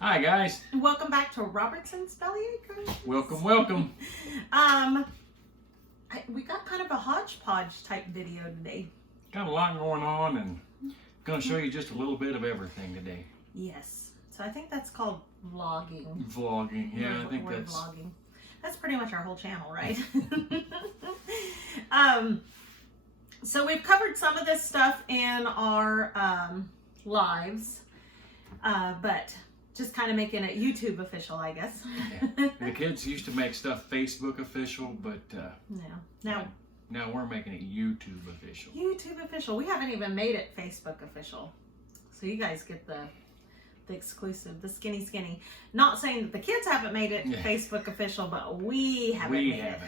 Hi guys. Welcome back to Robertson's Bellyacres. Welcome. We got kind of a hodgepodge type video today. Got a lot going on and going to show you just a little bit of everything today. Yes. So I think that's called vlogging. Vlogging, yeah, I think We're that's... vlogging. That's pretty much our whole channel, right? So we've covered some of this stuff in our lives, but just kind of making it YouTube official, I guess. Yeah. The kids used to make stuff Facebook official, but now we're making it YouTube official. YouTube official. We haven't even made it Facebook official. So you guys get the exclusive, the skinny. Not saying that the kids haven't made it Facebook official, but we haven't made it.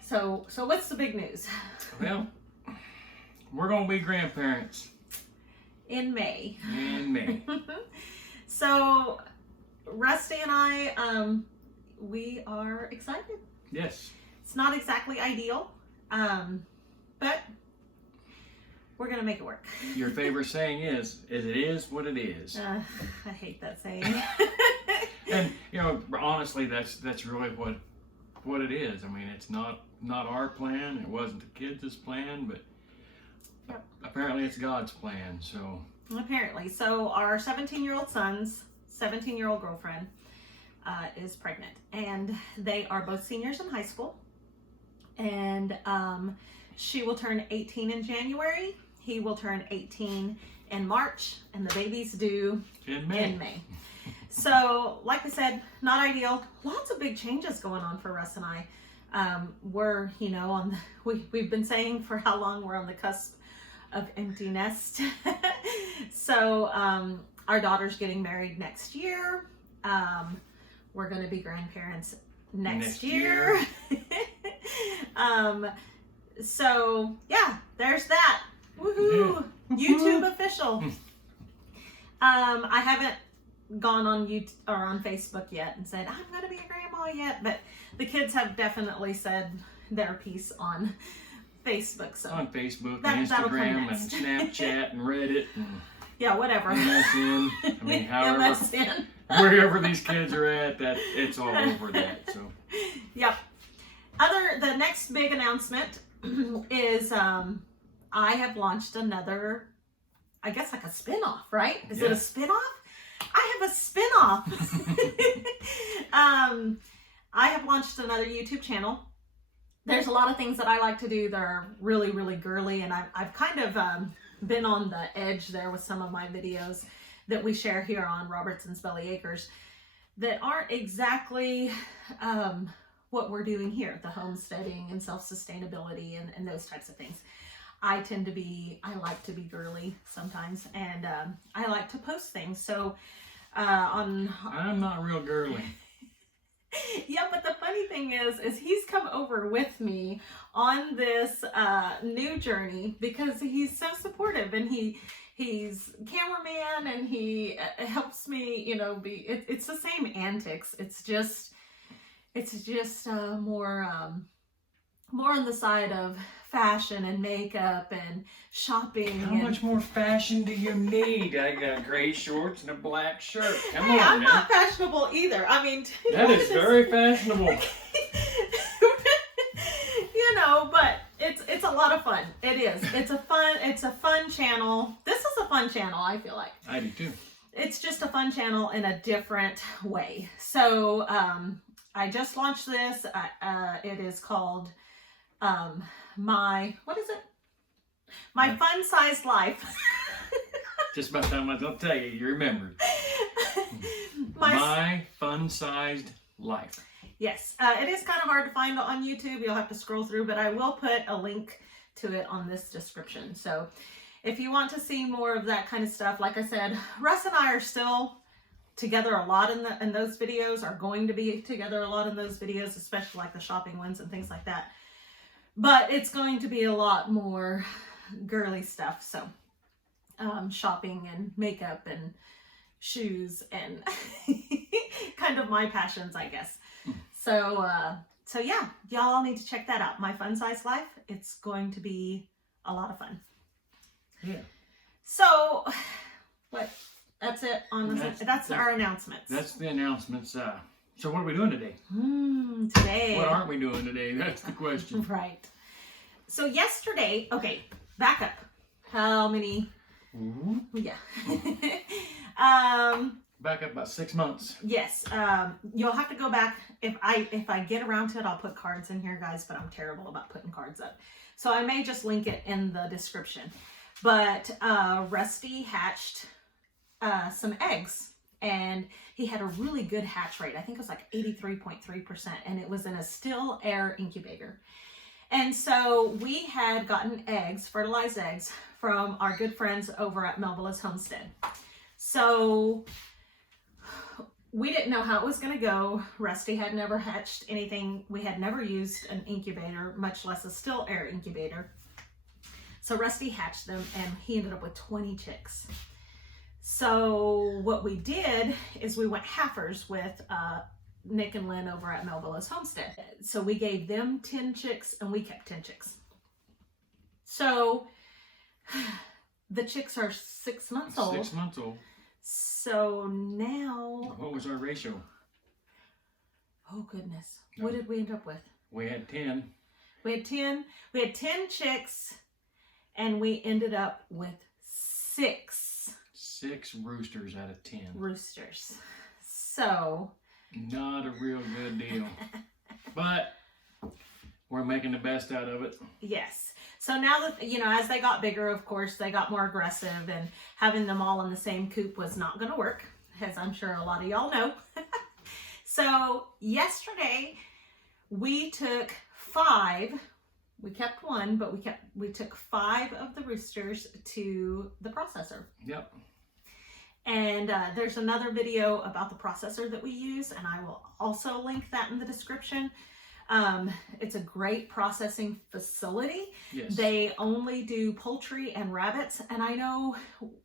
So what's the big news? Well, we're going to be grandparents. In May. So Rusty and I, we are excited. Yes. It's not exactly ideal, but we're going to make it work. Your favorite saying is it is what it is. I hate that saying. And, you know, honestly, that's really what it is. I mean, it's not our plan. It wasn't the kids' plan, but apparently it's God's plan. So apparently. So our 17-year-old son's 17-year-old girlfriend is pregnant, and they are both seniors in high school. And she will turn 18 in January. He will turn 18 in March, and the baby's due in May. So, like I said, not ideal. Lots of big changes going on for Russ and I. We're, you know, we've been saying for how long we're on the cusp of empty nest. So, our daughter's getting married next year. We're going to be grandparents next year. So yeah, there's that. Woohoo! Yeah. YouTube official. I haven't gone on YouTube or on Facebook yet and said I'm gonna be a grandma yet, but the kids have definitely said their piece on Facebook. So on Facebook, and Instagram, and Snapchat, and Reddit. And yeah, whatever. MSN. I mean, however, MSN. Wherever these kids are at, that it's all over that. So. Yep. The next big announcement is I have launched another, I guess like a spin-off, right? Is it a spin-off? I have a spin-off. I have launched another YouTube channel. There's a lot of things that I like to do that are really, really girly, and I've kind of been on the edge there with some of my videos that we share here on Robertson's Bellyacres that aren't exactly what we're doing here, the homesteading and self-sustainability and those types of things. I like to be girly sometimes, and I like to post things. So I'm not real girly. Yeah, but the funny thing is he's come over with me on this new journey because he's so supportive, and he's cameraman, and he helps me, you know, it's the same antics. It's just more on the side of fashion and makeup and shopping. How much more fashion do you need? I got gray shorts and a black shirt. Come on, I'm man. not fashionable either. I mean, that is very fashionable. You know, but it's a lot of fun. It is. It's a fun channel. This is a fun channel, I feel like. I do too. It's just a fun channel in a different way. So I just launched this. It is called My Fun-Sized Life. Just about time I don't tell you, you remembered. My Fun-Sized Life. Yes, it is kind of hard to find on YouTube. You'll have to scroll through, but I will put a link to it on this description. So if you want to see more of that kind of stuff, like I said, Russ and I are still together a lot in those videos, are going to be together a lot in those videos, especially like the shopping ones and things like that. But it's going to be a lot more girly stuff. So shopping and makeup and shoes and kind of my passions, I guess. So yeah, y'all need to check that out. My Fun-Sized Life. It's going to be a lot of fun. Yeah. So, what? That's it on the. That's our announcements. That's the announcements. So what are we doing today? Today. What aren't we doing today? That's the question. Right. So yesterday, okay, back up. How many? Yeah. Back up about 6 months. Yes. You'll have to go back. If I get around to it, I'll put cards in here, guys, but I'm terrible about putting cards up. So I may just link it in the description. But Rusty hatched some eggs, and he had a really good hatch rate. I think it was like 83.3%, and it was in a still air incubator. And so we had gotten eggs, fertilized eggs, from our good friends over at Merriman.lc Homestead. So we didn't know how it was going to go. Rusty had never hatched anything. We had never used an incubator, much less a still air incubator. So Rusty hatched them, and he ended up with 20 chicks. So what we did is we went halfers with Nick and Lynn over at Merriman.lc Homestead. So we gave them 10 chicks, and we kept 10 chicks. So the chicks are 6 months old. 6 months old. So now... What was our ratio? Oh, goodness. No. What did we end up with? We had 10. We had 10 chicks, and we ended up with 6. 6 roosters out of 10. Roosters. So... Not a real good deal. But we're making the best out of it. Yes. So now that, as they got bigger, of course, they got more aggressive, and having them all in the same coop was not going to work, as I'm sure a lot of y'all know. So yesterday we took 5. We kept 1, but we took 5 of the roosters to the processor. Yep. And there's another video about the processor that we use, and I will also link that in the description. It's a great processing facility. Yes. They only do poultry and rabbits, and I know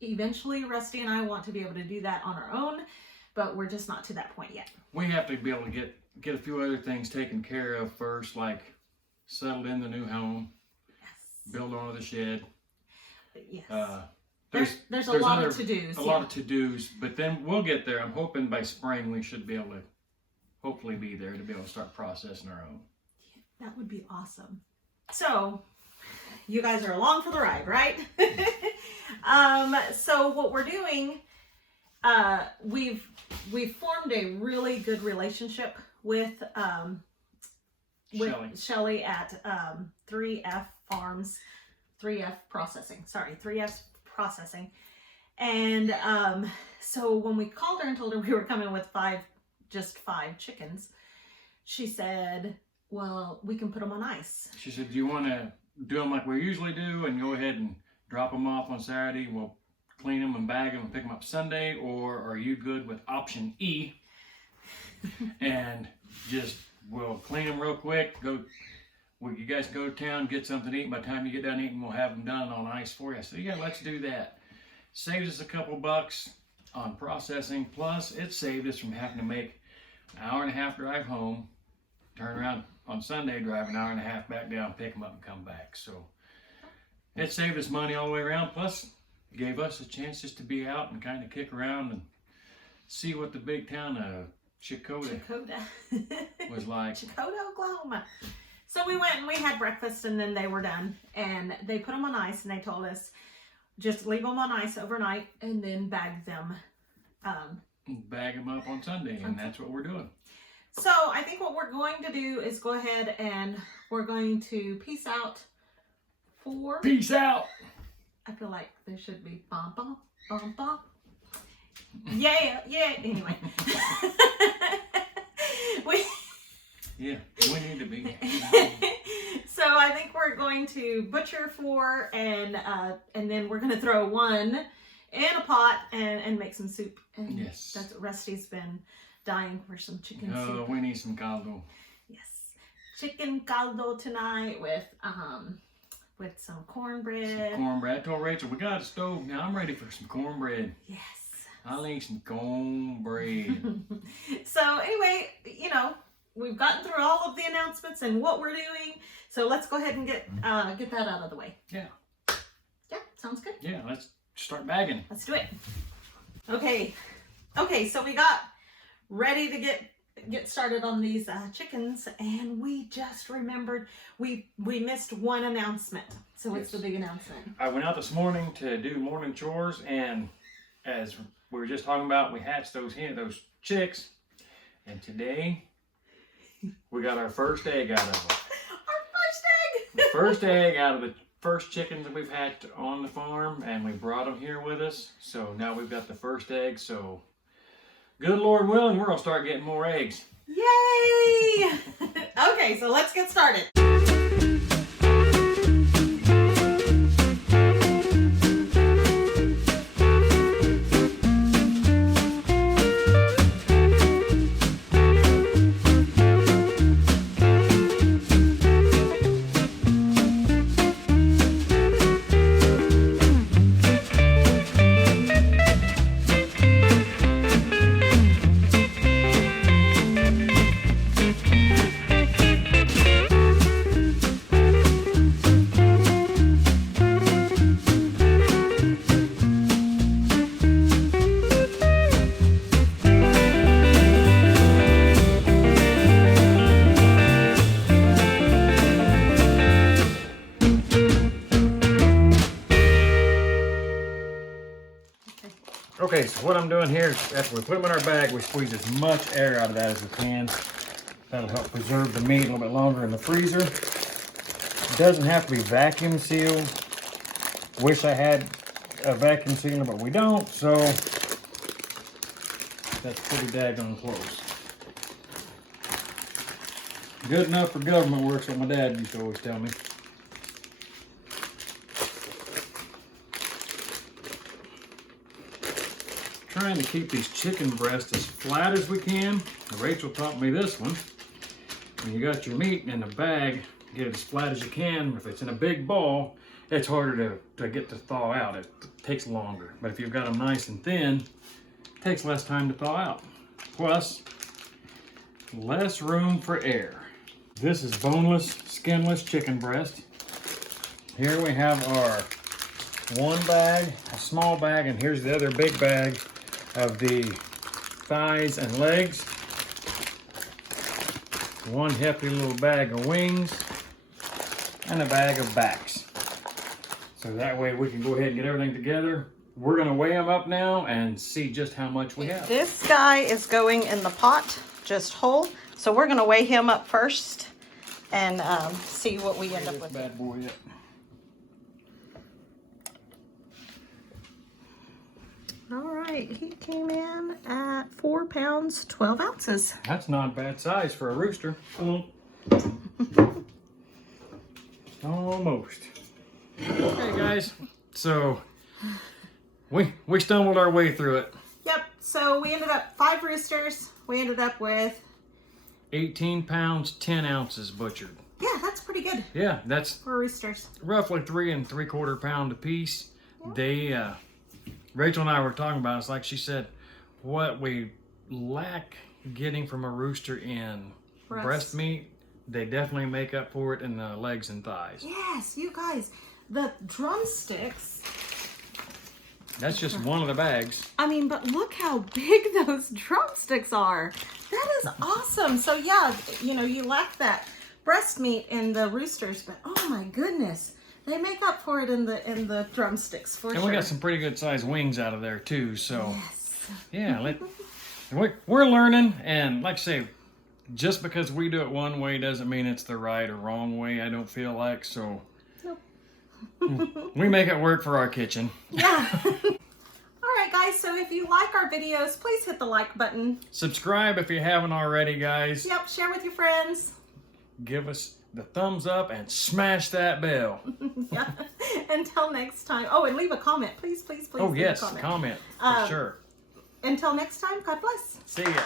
eventually Rusty and I want to be able to do that on our own, but we're just not to that point yet. We have to be able to get a few other things taken care of first, like settled in the new home, yes, build on the shed. Yes. There's a lot of to-dos. A lot of to-dos, but then we'll get there. I'm hoping by spring we should be able to hopefully be there to be able to start processing our own. That would be awesome. So, you guys are along for the ride, right? So what we're doing, we've formed a really good relationship with Shelly at 3F Farms, 3F Processing. Sorry, 3F Processing. And so when we called her and told her we were coming with just 5 chickens, she said, well, we can put them on ice. She said, do you want to do them like we usually do and go ahead and drop them off on Saturday? We'll clean them and bag them and pick them up Sunday, or are you good with option E? And just we'll clean them real quick, you guys go to town, get something to eat. By the time you get done eating, we'll have them done on ice for you. So yeah, let's do that. Saves us a couple bucks on processing. Plus, it saved us from having to make an hour-and-a-half drive home, turn around on Sunday, drive an hour-and-a-half back down, pick them up, and come back. So it saved us money all the way around. Plus, gave us a chance just to be out and kind of kick around and see what the big town of Chakota was like. Chakota, Oklahoma. So we went and we had breakfast, and then they were done, and they put them on ice, and they told us just leave them on ice overnight and then bag them. Bag them up on Sunday, and that's what we're doing. So I think what we're going to do is go ahead and we're going to peace out for... Peace out! I feel like there should be bum bum bum bum. Yeah, anyway. Yeah, we need to be. So I think we're going to butcher 4, and then we're going to throw 1 in a pot and make some soup. And yes. That's what Rusty's been dying for, some chicken soup. Oh, we need some caldo. Yes. Chicken caldo tonight with some cornbread. Some cornbread. I told Rachel, we got a stove now. I'm ready for some cornbread. Yes. I'll eat some cornbread. So anyway, we've gotten through all of the announcements and what we're doing. So let's go ahead and get that out of the way. Yeah. Yeah, sounds good. Yeah, let's start bagging. Let's do it. Okay. Okay, so we got ready to get started on these chickens, and we just remembered we missed one announcement. So what's the big announcement? I went out this morning to do morning chores, and as we were just talking about, we hatched those chicks, and today we got our first egg out of them. Our first egg! The first egg out of the first chickens that we've hatched on the farm, and we brought them here with us. So now we've got the first egg. So good Lord willing, we're gonna start getting more eggs. Yay! Okay, so let's get started. Okay, so what I'm doing here is after we put them in our bag, we squeeze as much air out of that as we can. That'll help preserve the meat a little bit longer in the freezer. It doesn't have to be vacuum sealed. Wish I had a vacuum sealer, but we don't, so that's pretty daggone close. Good enough for government works, what my dad used to always tell me. Trying to keep these chicken breasts as flat as we can. Rachel taught me this one. When you got your meat in a bag, get it as flat as you can. If it's in a big ball, it's harder to get to thaw out. It takes longer. But if you've got them nice and thin, it takes less time to thaw out. Plus, less room for air. This is boneless, skinless chicken breast. Here we have our one bag, a small bag, and here's the other big bag of the thighs and legs. One hefty little bag of wings and a bag of backs. So that way we can go ahead and get everything together. We're gonna weigh them up now and see just how much we have. This guy is going in the pot, just whole. So we're gonna weigh him up first and see what we end up with. Bad boy up. All right, he came in at 4 pounds, 12 ounces. That's not a bad size for a rooster. Almost. Okay, guys. So we stumbled our way through it. Yep. So we ended up 5 roosters. We ended up with 18 pounds, 10 ounces butchered. Yeah, that's pretty good. Yeah, that's for roosters. Roughly 3 3/4 pound a piece. Yeah. They Rachel and I were talking about it. It's like she said, what we lack getting from a rooster in breast meat, they definitely make up for it in the legs and thighs. Yes, you guys, the drumsticks. That's just one of the bags. I mean, but look how big those drumsticks are. That is awesome. So yeah, you know, you lack that breast meat in the roosters, but oh my goodness. They make up for it in the drumsticks for sure. And we got some pretty good sized wings out of there too. So yes. Yeah, we're learning, and like I say, just because we do it one way doesn't mean it's the right or wrong way. I don't feel like so. Nope. We make it work for our kitchen. Yeah. All right, guys. So if you like our videos, please hit the like button. Subscribe if you haven't already, guys. Yep. Share with your friends. Give us the thumbs up and smash that bell. Yeah. Until next time. Oh, and leave a comment. Please, please, please. Oh, yes. Comment for sure. Until next time, God bless. See ya.